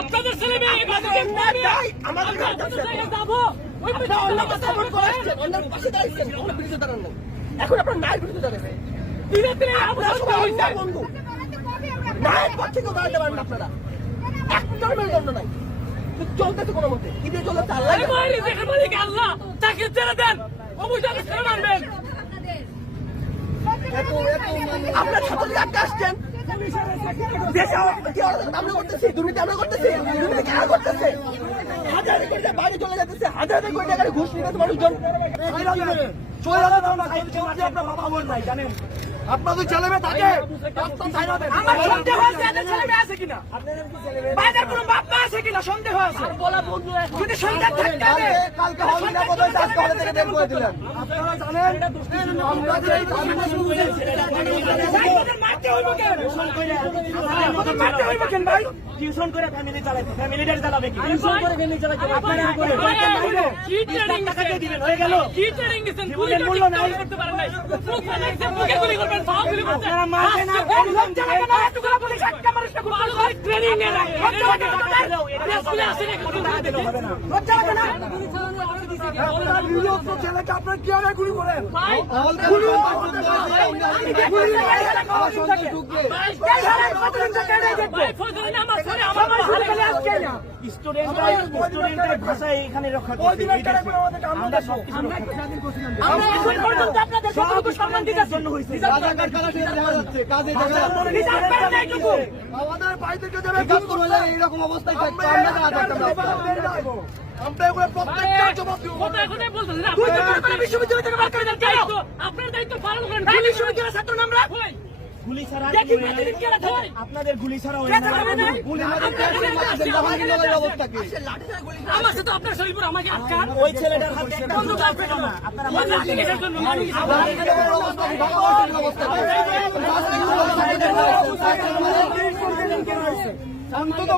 আপনাদের ছেলে মেয়ে আমাদের যাবো এখন আপনার নায়ের বিরুদ্ধে দাঁড়াবেন ধীরে ধীরে বন্ধু নায়ের পর থেকে দাঁড়াতে পারেন আপনারা একটা মেরুদণ্ড নাই চলতেছে কোনো মতে ঈদে চলে আল্লাহ তাকে ছেড়ে দেন অবশ্যই ছেড়ে মানবেন আপনার ছাত্রী আটকে আসছেন আমরা করতেছি দুর্নীতি আমরা করতেছি দুর্নীতি কেন করতেছে হাজারে কোটি টাকা বাইরে চলে যাচ্ছে হাজারে কোটি টাকার ঘুষ নিতে মানুষজন আপনার বাবা বোন নাই জানেন আপনাদের ছেলে মেয়ে থাকে আমার সন্দেহ আছে এদের ছেলে মেয়ে আছে কিনা বাইরের কোনো বাপ মা আছে কিনা সন্দেহ আছে যদি সন্দেহ থাকতে হবে কালকে হল না কোথায় আজকে হলে থেকে বের করে দিলেন আপনারা জানেন আমরা যে মারতে হইব কেন মারতে হইব কেন ভাই টিউশন করে ফ্যামিলি চালাইতে ফ্যামিলিদের চালাবে কি টিউশন করে ফ্যামিলি চালাইতে আপনারা করে কি ট্রেনিং টাকা দিবেন হয়ে গেল কি ট্রেনিং দিবেন পুলিশ মূল্য নাই করতে পারেন নাই মুখে গুলি করবেন পাও গুলি করবেন আপনারা মারতে না লজ্জা লাগে না এতগুলো পুলিশ একটা মানুষকে গুলি করে ট্রেনিং এ রাখে লজ্জা লাগে না স্কুলে আসে না লজ্জা লাগে না আপনারা নিরীহ ছেলেকে আপনারা কি আর গুলি করেন গুলি গুলি স্টুডেন্টের ভাষা এখানে রক্ষা করতে আমরা সম্মান দিতে জন্য হয়েছে আমাদের ভাইদেরকে যারা কাজ করবে এইরকম অবস্থায় থাকবে আমরা এগুলো প্রত্যেকটা জবাব দেব কথা কথা বলতেছেন আপনারা বিশ্ববিদ্যালয় থেকে বার করে দেন কেন আপনার দায়িত্ব পালন করেন বিশ্ববিদ্যালয়ের ছাত্র আমরা গুলি ছাড়া আপনাদের গুলি ছাড়া হয় না গুলি আমাদের অবস্থা কি আমার সাথে আপনার শরীর পুরো আমাকে আটকান ওই ছেলেটার হাতে একটা বন্দুক আছে না আপনারা মারতে এর জন্য অবস্থা অন্তত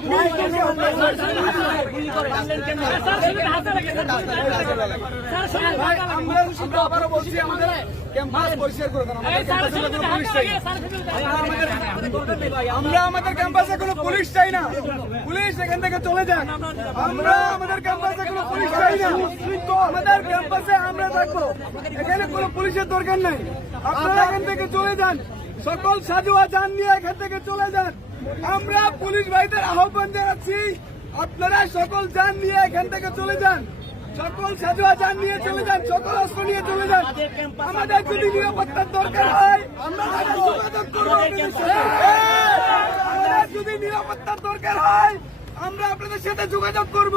আবারও বলছি আমাদের ক্যাম্পাস পরিষ্কার করে দেন আমরা আমাদের ক্যাম্পাসে কোনো পুলিশ চাই না পুলিশ এখান থেকে চলে যান আমরা আমাদের ক্যাম্পাসে কোনো পুলিশ চাই না আমাদের ক্যাম্পাসে আমরা থাকবো এখানে কোনো পুলিশের দরকার নাই আপনারা এখান থেকে চলে যান সকল সাজুয়া যান নিয়ে এখান থেকে চলে যান আমরা পুলিশ ভাইদের আহ্বান জানাচ্ছি আপনারা সকল যান নিয়ে এখান থেকে চলে যান সকল সাজুয়া যান নিয়ে চলে যান সকল অস্ত্র নিয়ে চলে যান আমাদের যদি নিরাপত্তার দরকার হয় আমরা যোগাযোগ করবো যদি নিরাপত্তার দরকার হয় আমরা আপনাদের সাথে যোগাযোগ করব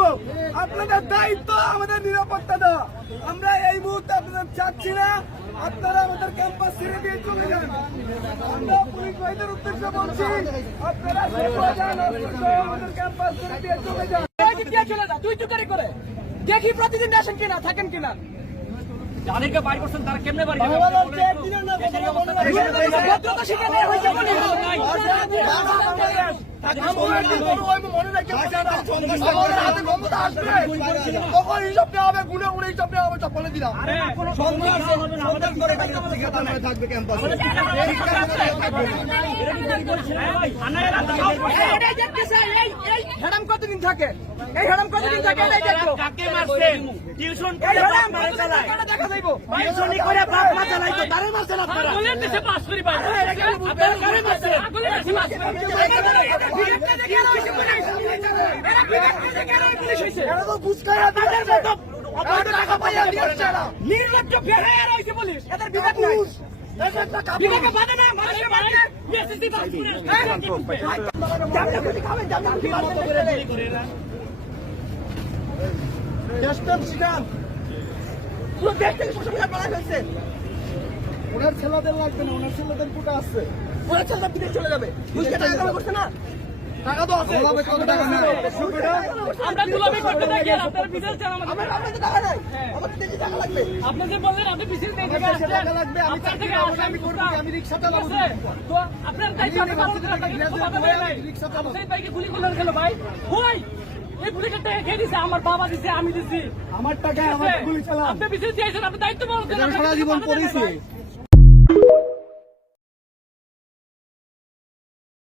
আপনাদের দায়িত্ব আমাদের নিরাপত্তা দেওয়া আমরা এই মুহূর্তে আপনাদের চাচ্ছি না আপনারা আমাদের ক্যাম্পাস ছেড়ে দিয়ে চলে যান আমরা পুলিশ ভাইদের উদ্দেশ্যে বলছি আপনারা আমাদের ক্যাম্পাস ছেড়ে দিয়ে চলে যান চলে যা তুই চুকারি করে দেখি প্রতিদিন আসেন কিনা থাকেন কিনা যাদেরকে বাড়ি করছেন তারা কেমনে বাড়ি কতদিন থাকে এই হেরাম কতদিন থাকে টিউশন করে দেখা যাইব টিউশনি করে বাপ মা চালাইতো তারে মারছেন আপনারা বলেন দেশে পাস করি ভাই আপনারা কারে মারছেন আগলে দেশে পাস পুলিশ হইছে এরা তো বুঝকায়া তাদের মত আপনাদের টাকা পাইয়া দিয়েছে না নির্লজ্জ বেহায়া রইছে পুলিশ এদের বিবেক নাই বিবেকে বাধে না মানুষের বাড়িতে মেসেজি পাস করে জামনা করে খাবেন জামনা করে না দেশপ্রেম শিকার পুরো দেশ থেকে সোশ্যাল মিডিয়া বাড়া হয়েছে ওনার ছেলেদের লাগবে না ওনার ছেলেদের কোটা আছে ওনার ছেলেরা বিদেশ চলে যাবে বুঝতে টাকা জমা করছে না টাকা তো আছে কত টাকা নেবে আমরা দুলামি করতে থাকি আপনারা বিদেশ যান আমাদের আপনাদের টাকা নাই আমাদের দেশে টাকা লাগবে আপনি যে বললেন আপনি বিদেশ থেকে টাকা লাগবে আমি আমি করব আমি রিকশা চালাবো তো আপনার দায়িত্ব রিকশা চালাবো সেই বাইকে গুলি করলেন কেন ভাই কই এই পুলিশের টাকা খেয়ে দিছে আমার বাবা দিছে আমি দিছি আমার টাকা আমার গুলি চালা আপনি বিদেশ যাইছেন আপনি দায়িত্ব পালন করেন সারা জীবন পড়েছি